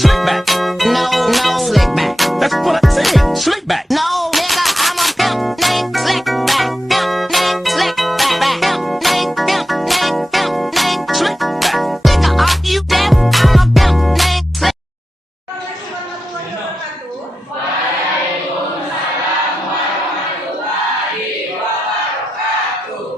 Slick back. No, slick back. That's what I said. Slick back. No, nigga, I'm a pimp named Slick back. Pimp named Slick back. Pimp named Slick back. Nigga, are you deaf? I'm a pimp named Slick.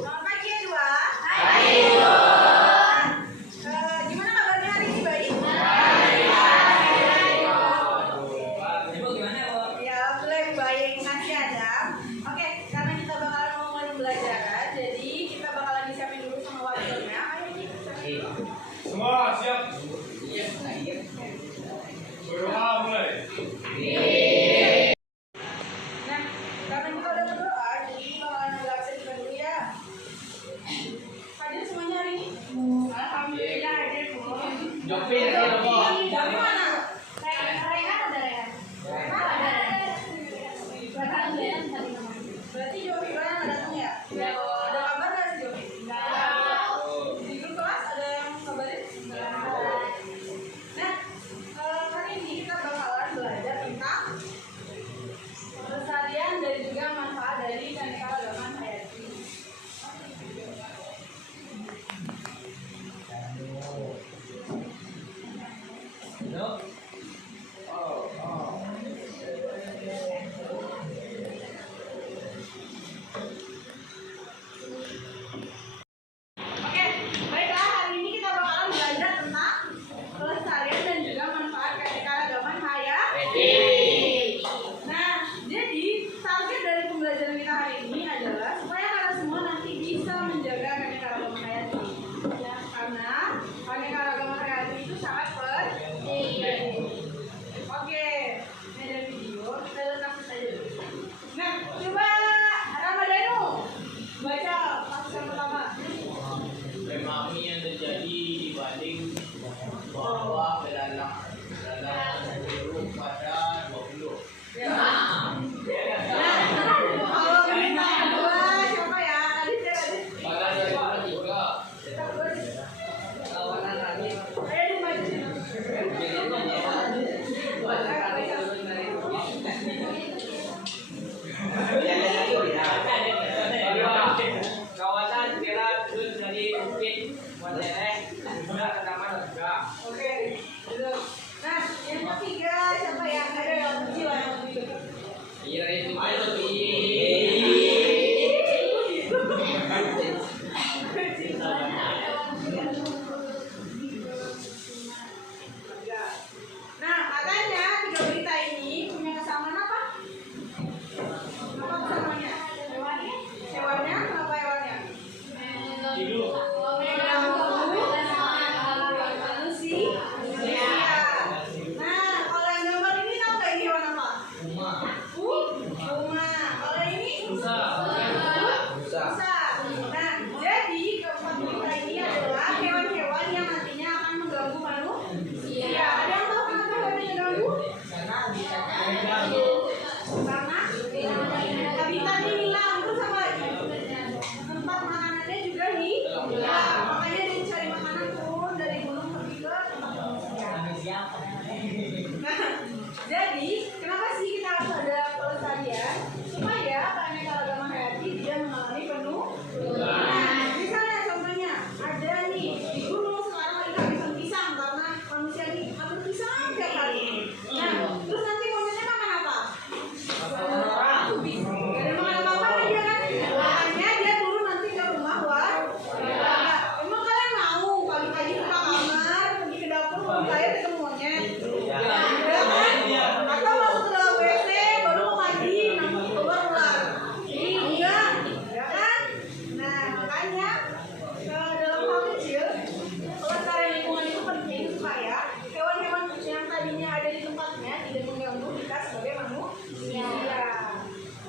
Selamat pagi ya dua. Gimana kabarnya hari ini, baik? Ya, boleh baik, kasih Adam. Oke, karena kita bakalan ngomongin pembelajaran, jadi kita bakalan disiapin dulu sama wakilnya. Ayo kita. Semua siap? Berdoa mulai. Nah, karena kita udah berdoa, jadi bakalan agak absen dulu ya. Hadir semuanya hari ini? Alhamdulillah hadir, Bu. Jopin ya, Bu. Dari mana? Rehan ada Rehan. Rehan ada. Berarti Jovi doang yang datang ya? Ada kabar nggak sih Jovi? Di grup kelas ada yang kabarin? Nah, hari ini kita bakalan belajar tentang pelestarian dan juga manfaat dari keanekaragaman hayati. Oke, baiklah, hari ini kita bakalan belajar tentang pelestarian dan juga manfaat keanekaragaman hayati. Nah, jadi target dari pembelajaran kita hari ini adalah supaya kalian semua nanti bisa menjaga keanekaragaman hayati. Ya, karena keanekaragaman hayati itu sangat penting. Oke, ini ada video, kita lihat saja dulu. Nah, coba Ramadhanu baca pasal pertama. Memahami yang terjadi dibanding bahwa dalam cenderung pada 20. Nah, kalau minta dua siapa ya? Tadi Bahkan dari mana juga lawanan lagi. Ayo dimaju. kawasan kira terus dari bukit Wandereh sudah ke taman juga. Oke, dulu. Nah, yang ketiga siapa ya? Ada yang kecil yang kecil. Iya itu lebih. Nah, katanya tiga berita ini punya kesamaan apa? Apa kesamaannya? Hewannya? Apa hewannya? Manusia. Nah, kalau yang gambar ini tahu nggak ini hewan apa? Puma. Kalau ini? Rusa. Nah, jadi keempat berita ini adalah hewan-hewan yang nantinya akan mengganggu manusia. Ada yang tahu kenapa hewannya mengganggu? Karena habitatnya hilang, terus apa lagi? Tempat makanannya juga hilang, makanya dia cari makanan turun dari gunung pergi ke tempat manusia. Nah, jadi kenapa sih kita harus ada pelestarian? Supaya keanekaragaman hayati tidak mengalami penurunan. Misalnya contohnya ada nih di gunung sekarang lagi kehabisan pisang karena manusia ini makan pisang tiap hari. Nah, terus nanti monyetnya makan apa? Gak ada makan apa-apa kan dia kan? Makanya dia turun nanti ke rumah warga. Emang kalian mau pagi-pagi buka kamar, pergi ke dapur, buka air ketemu monyet? Enggak kan? Atau masuk ke dalam WC baru mau mandi, nanti keluar ular? Enggak, ya kan? Nah, makanya dalam hal kecil pelestarian lingkungan itu penting supaya hewan-hewan yang tadinya ada di tempatnya tidak mengganggu kita sebagai manusia.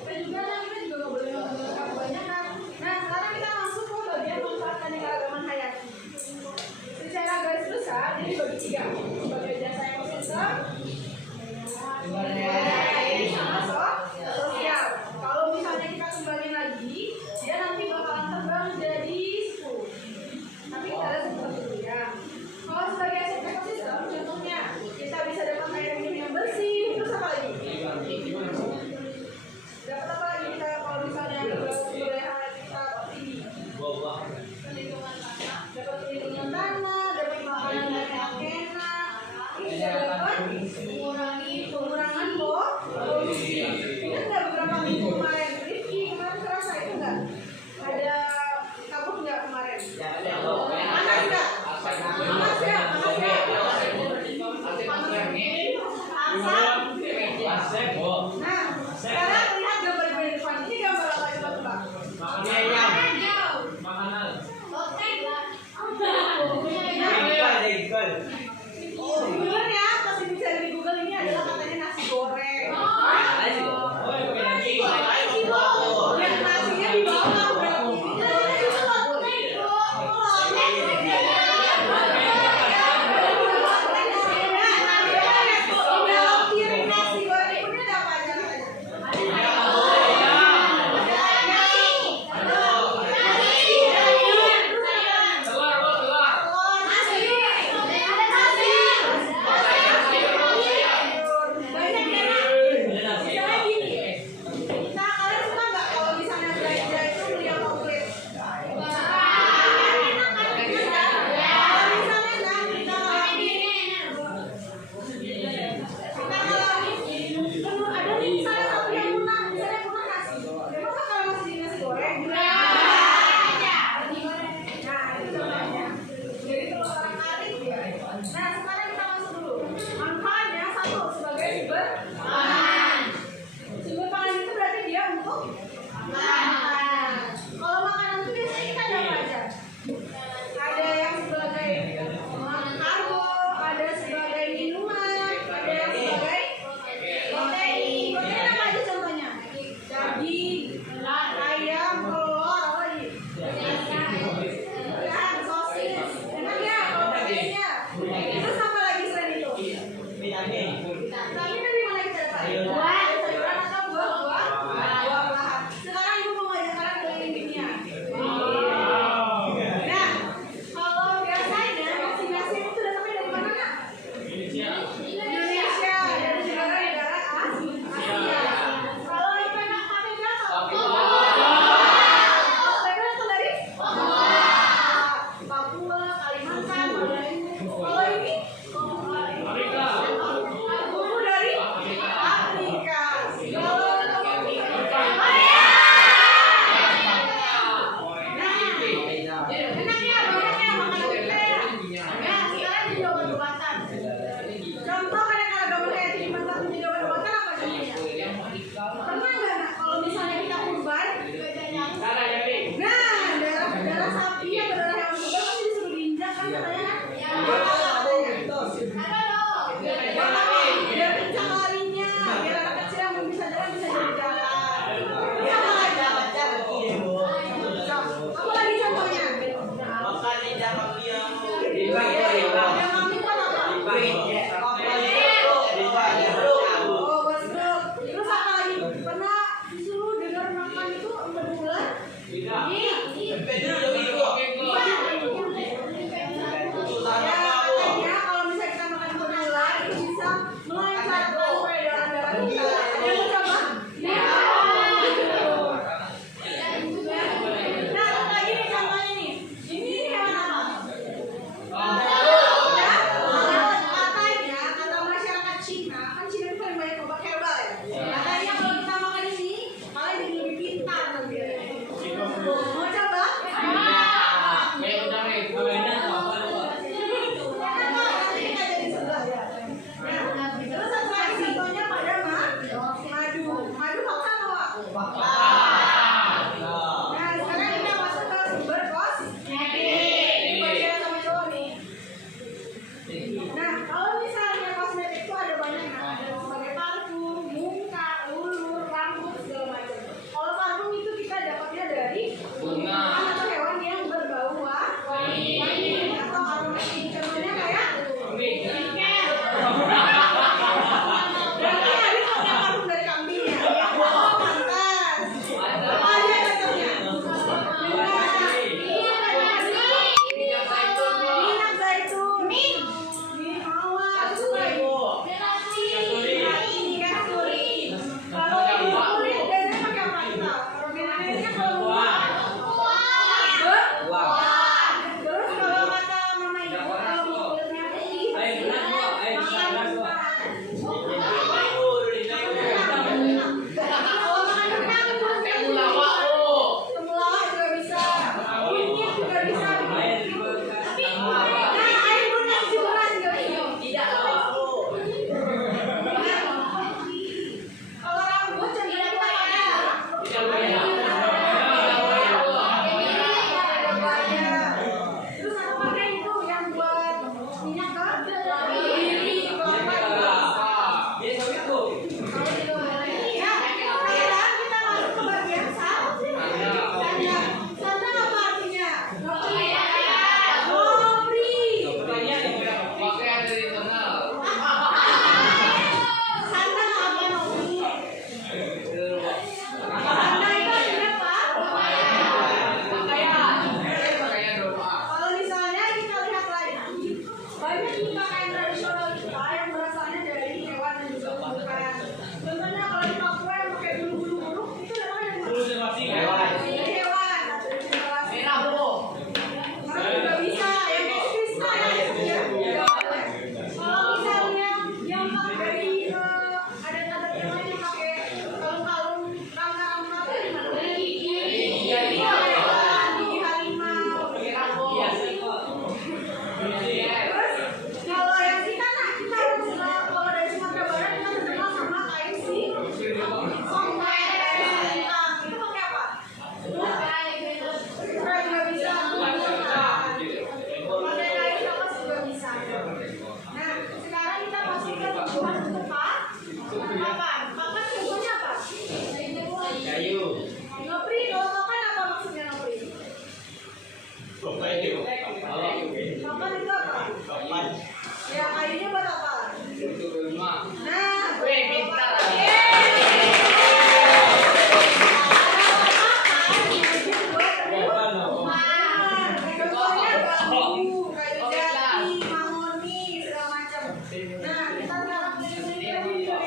Kita juga nggak boleh mengganggu kebanyakan. Nah, sekarang kita masuk ke bagian manfaat keanekaragaman hayati. Secara garis besar ini bagi tiga, sebagai jasa ekosistem, sama sosial. Kalau misalnya kita kembali lagi, dia nanti bakalan terbang jadi 10. Tapi kita ada seperti itu ya. Kalau sebagai ekosistem, contohnya kita bisa berpangan. Sumber pangan itu berarti dia untuk makan. Kalau makanan itu biasanya kita ada apa aja? Ada yang sebagai karbo, ada sebagai minuman, ada yang sebagai protein. Protein apa aja contohnya? Daging, ayam, telur, apa lagi? Ikan, sosis. Enak ya kalau proteinnya. Terus apa lagi selain itu? Vitamin dari mana kita dapat? Sayuran atau buah-buahan. Sekarang ibu mau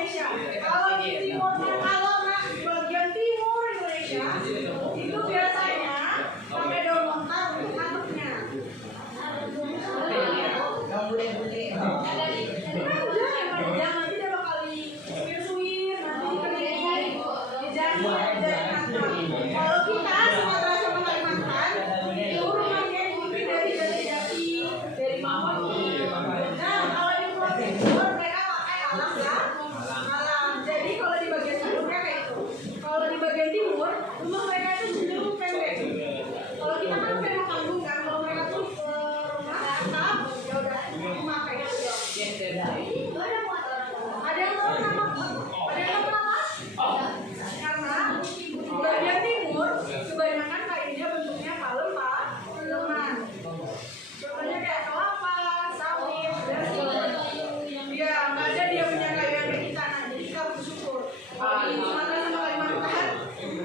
Indonesia. Kalau di timur, kalau di bagian timur Indonesia itu biasanya pakai daun lontar untuk ngaduknya. Jangan nanti dia bakal disuir-suir, nanti dikeringin, dijahit. Kalau kita Sumatera sama Kalimantan itu rumahnya dibikin dari jati-jati, dari mahoni. Nah, kalau di Pulau Timur mereka pakai alam ya, alam. Jadi kalau di bagian timurnya kayak itu. Kalau di bagian timur rumah mereka itu cenderung pendek. Kalau kita kan rumah panggung kan, kalau mereka tuh rumah atap, ya udah rumah kayak gitu. Ada yang tahu nama? Ada yang tahu nama? Karena di bagian timur kebanyakan kainnya bentuknya palem pak, leman. Contohnya kayak kelapa, sawit, dan ya nggak ada dia punya kayu yang kayak kita. Nah, jadi kita bersyukur. Kalau di Sumatera sama Kalimantan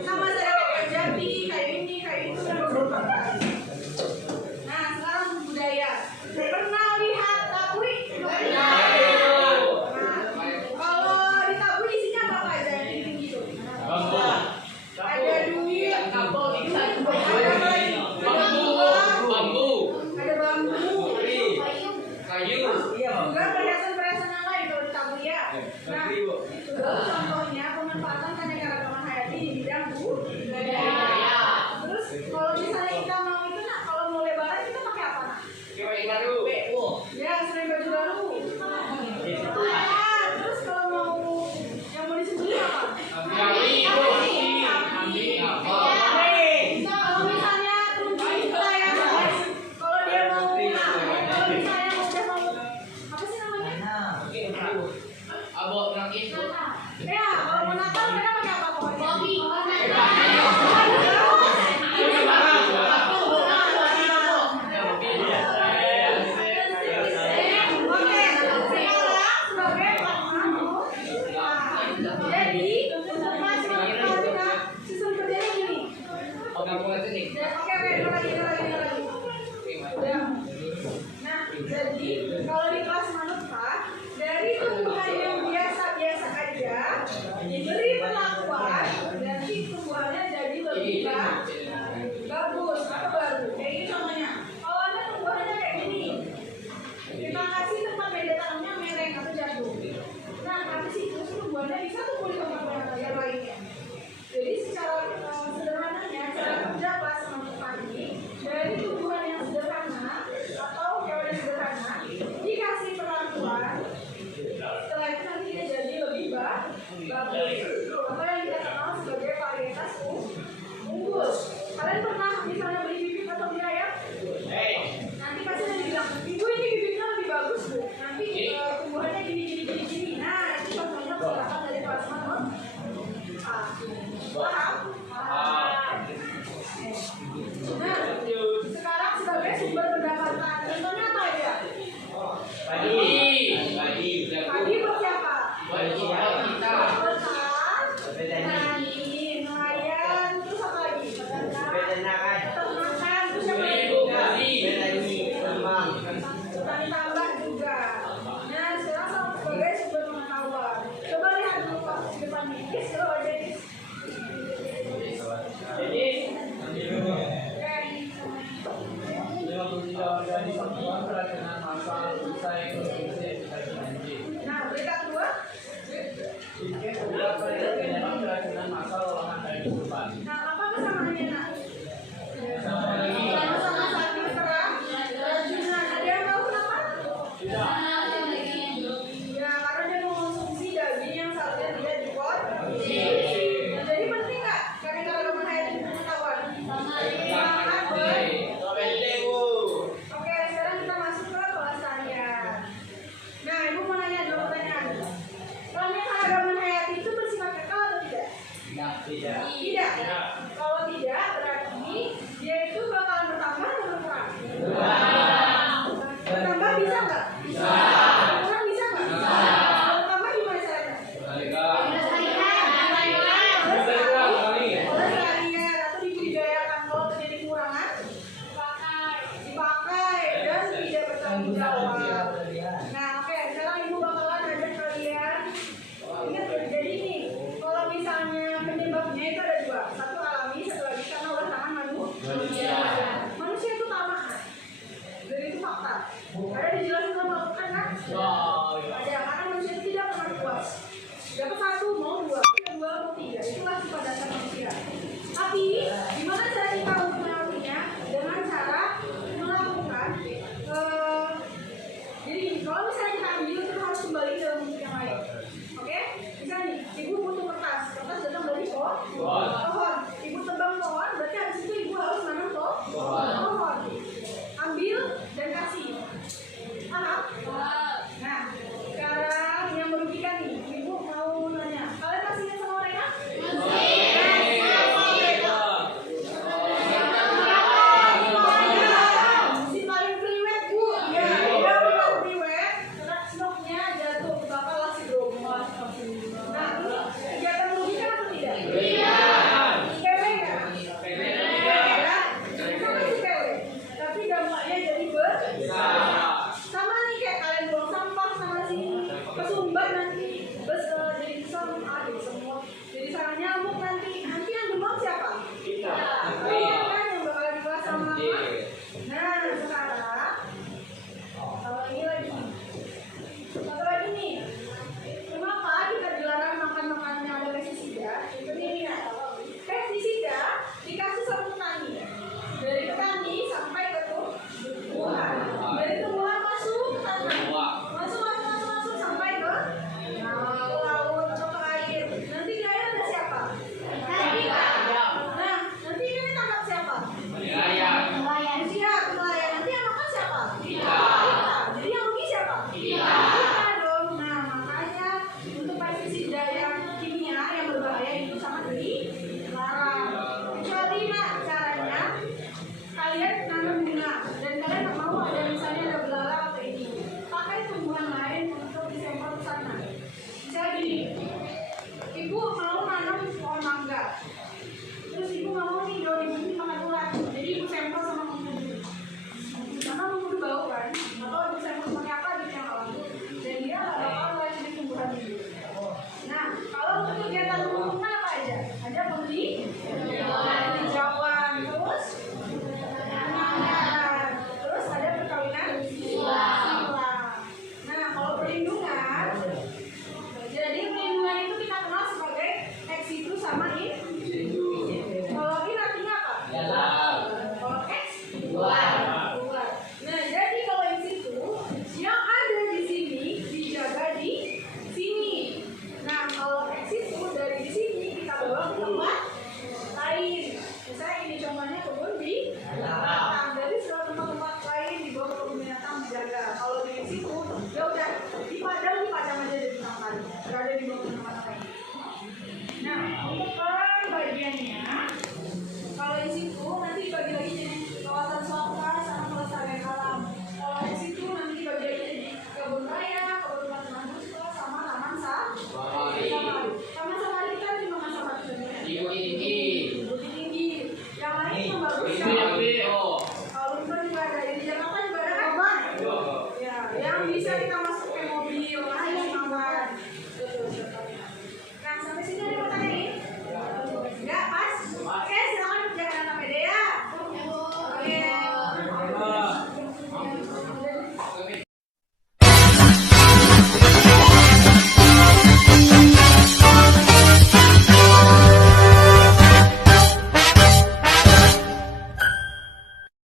sama saya kayak jati, kayak ini, kayak itu dan beberapa. Nah sekarang budaya. Pernah lihat tabui? Kalau di tabui isinya apa aja yang tinggi itu? Ada duit, ada Bambu. ada bambu, Kayu. juga perhiasan-perhiasan yang lain kalau di tabui ya. Nah, itu contohnya pemanfaatan keanekaragaman hayati di bidang budaya. Terus kalau misalnya kita mau itu nak, kalau mau lebaran kita pakai apa nak? Ya, selain baju baru. Terus kalau mau yang mau disembelih apa? Kalau misalnya tunjuk kita ya, kalau dia mau, kalau misalnya udah mau apa sih namanya? Abot nang itu. Ya, kalau mau Natal mereka pakai apa pokoknya? Oke, sekarang sebagai pelaksana, jadi untuk mahasiswa kita sistem kerjanya gini. Oke, lagi. Udah. Nah, jadi kalau di kelas manusia dari tumbuhan yang biasa-biasa aja diberi perlakuan, nanti tumbuhannya jadi lebih bagus atau baru. Kayak gini contohnya. Kalau ada tumbuhannya kayak gini, kita kasih tempat media tanamnya mereng atau jatuh. Nah, habis itu tumbuhannya bisa tumbuh di tempat yang lainnya. Jadi secara sederhananya cara kerja kelas manusia ini dari tumbuhan yang sederhana atau hewan yang sederhana dikasih perlakuan, setelah itu nanti dia jadi lebih bagus.